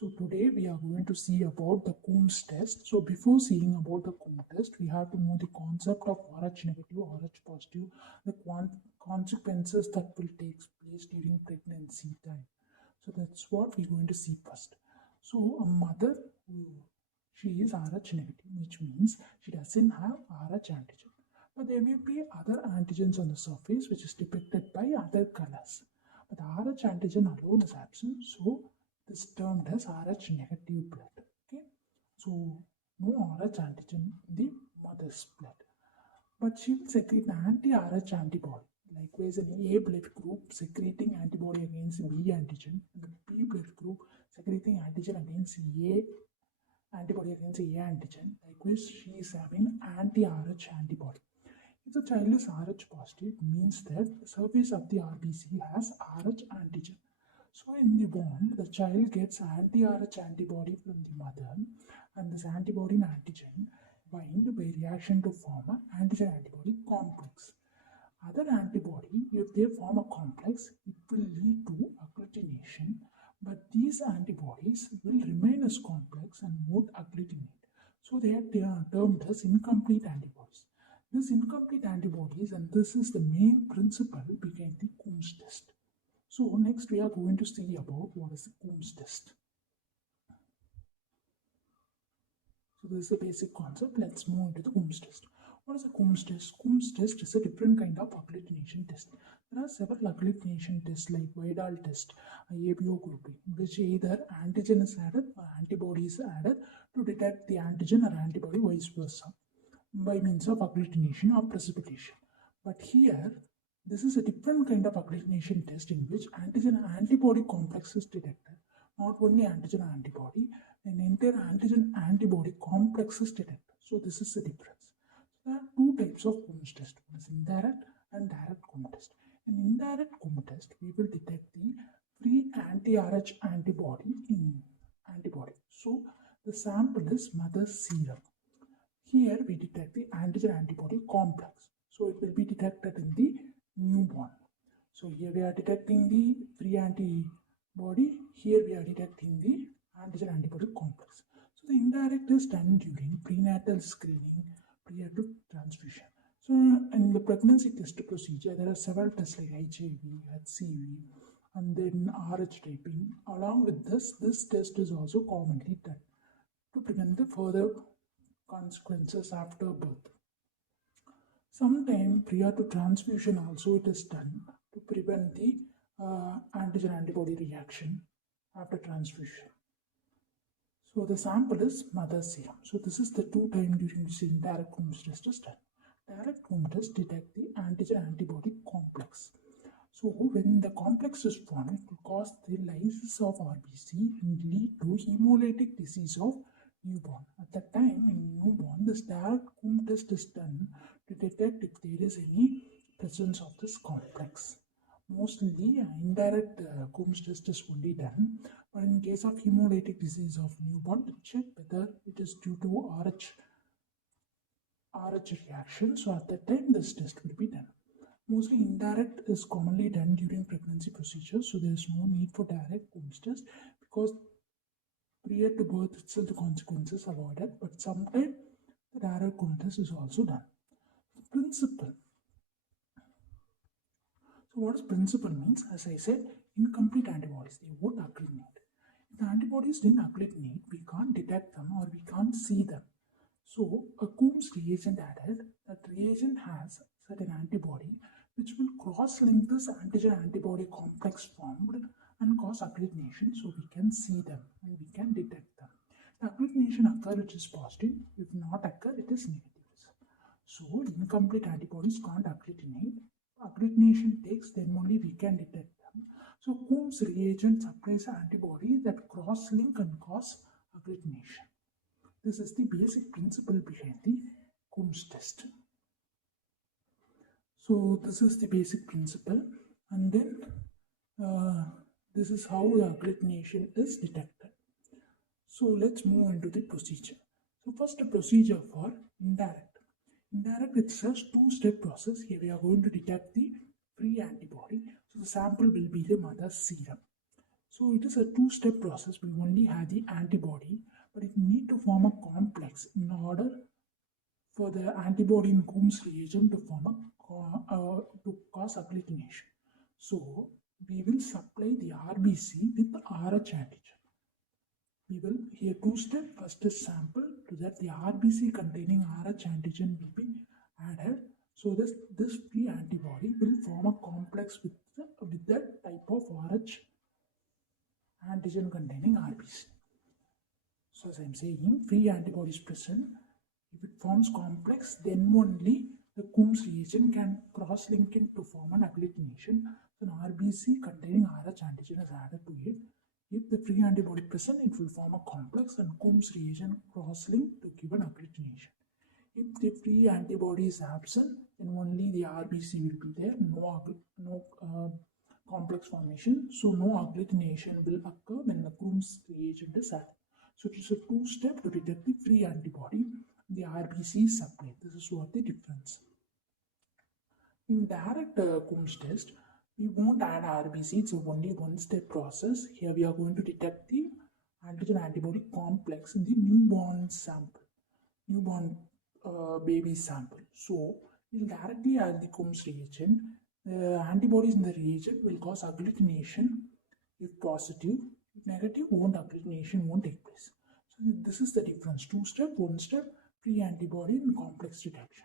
So today we are going to see about the Coombs test. So before seeing about the Coombs test, we have to know the concept of Rh negative, Rh positive, the consequences that will take place during pregnancy time. So that's what we're going to see first. So a mother, she is Rh negative, which means she doesn't have Rh antigen. But there may be other antigens on the surface which is depicted by other colors. But the Rh antigen alone is absent, so this termed as Rh negative blood. Okay, so no Rh antigen in the mother's blood, but she will secrete an anti-Rh antibody. Likewise, an A blood group secreting antibody against B antigen, and the B blood group secreting antigen against A antibody against A antigen. Likewise, she is having anti-Rh antibody. If the child is Rh positive, it means that the surface of the RBC has Rh antigen. So in the womb, the child gets anti-Rh antibody from the mother, and this antibody and antigen bind by reaction to form an antigen-antibody complex. Other antibody, if they form a complex, it will lead to agglutination, but these antibodies will remain as complex and won't agglutinate. So they are termed as incomplete antibodies. This incomplete antibodies, and this is the main principle behind the Coombs test. So next we are going to see about what is the Coombs test. So this is the basic concept. Let's move into the Coombs test. What is a Coombs test? Coombs test is a different kind of agglutination test. There are several agglutination tests like Vidal test, ABO grouping, which either antigen is added or antibody is added to detect the antigen or antibody, vice versa, by means of agglutination or precipitation. But here, this is a different kind of agglutination test in which antigen and antibody complex is detected. Not only antigen and antibody, an entire antigen antibody complex is detected. So this is the difference. So there are two types of Coombs test. One is indirect and direct Coombs test. In indirect Coombs test, we will detect the free anti-Rh antibody in antibody. So the sample is mother's serum. Here we detect the antigen antibody complex. So it will be detected in the newborn. So here we are detecting the free antibody. Here we are detecting the antigen antibody complex. So the indirect is done during prenatal screening prior to transfusion. So in the pregnancy test procedure, there are several tests like HIV, HCV, and then Rh typing. Along with this test is also commonly done to prevent the further consequences after birth. Sometime prior to transfusion also it is done to prevent the antigen antibody reaction after transfusion. So the sample is mother's serum. So this is the two times during which indirect Coombs test is done. Direct Coombs test detect the antigen antibody complex. So when the complex is formed, it will cause the lysis of RBC and lead to hemolytic disease of newborn. At that time in newborn, this direct Coombs test is done to detect if there is any presence of this complex. Mostly indirect Coombs test is only done, but in case of hemolytic disease of newborn, to check whether it is due to Rh reaction. So at that time this test will be done. Mostly indirect is commonly done during pregnancy procedures, so there is no need for direct Coombs test because prior to birth itself the consequences avoided, but sometimes the direct Coombs test is also done. Principle. So what does principle means? As I said, incomplete antibodies, they won't agglutinate. If the antibodies didn't agglutinate, we can't detect them or we can't see them. So a Coombs reagent added, that reagent has certain antibody which will cross-link this antigen-antibody complex formed and cause agglutination, so we can see them and we can detect them. The agglutination occur, it is positive. If not occur, it is negative. So incomplete antibodies can't agglutinate. Agglutination takes, then only we can detect them. So Coombs reagent supplies antibody that cross-link and cause agglutination. This is the basic principle behind the Coombs test. So this is the basic principle, and then this is how the agglutination is detected. So let's move into the procedure. So first, the procedure for indirect. Indirect, it's a two-step process. Here we are going to detect the free antibody. So the sample will be the mother's serum. So it is a two-step process. We only have the antibody, but it need to form a complex in order for the antibody in Coombs reagent to form to cause agglutination. So we will supply the RBC with RH antigen. We will here two step. First is sample, to that the RBC containing RH antigen will be added. So this free antibody will form a complex with that type of RH antigen containing RBC. So as I'm saying, free antibody is present. If it forms complex, then only the Coombs reagent can cross-link it to form an agglutination. So an RBC containing RH antigen is added to it. If the free antibody present, it will form a complex and Coombs reagent cross-link to give an agglutination. If the free antibody is absent, then only the RBC will be there, no complex formation. So no agglutination will occur when the Coombs reagent is added. So it is a two-step to detect the free antibody. The RBC is supplied. This is what the difference. In direct Coombs test, we won't add RBC. It's only one-step process. Here we are going to detect the antigen antibody complex in the newborn sample, newborn baby sample. So we'll directly add the Coombs reagent. The antibodies in the reagent will cause agglutination if positive. If negative, agglutination won't take place. So this is the difference. Two step, one step, free antibody and complex detection.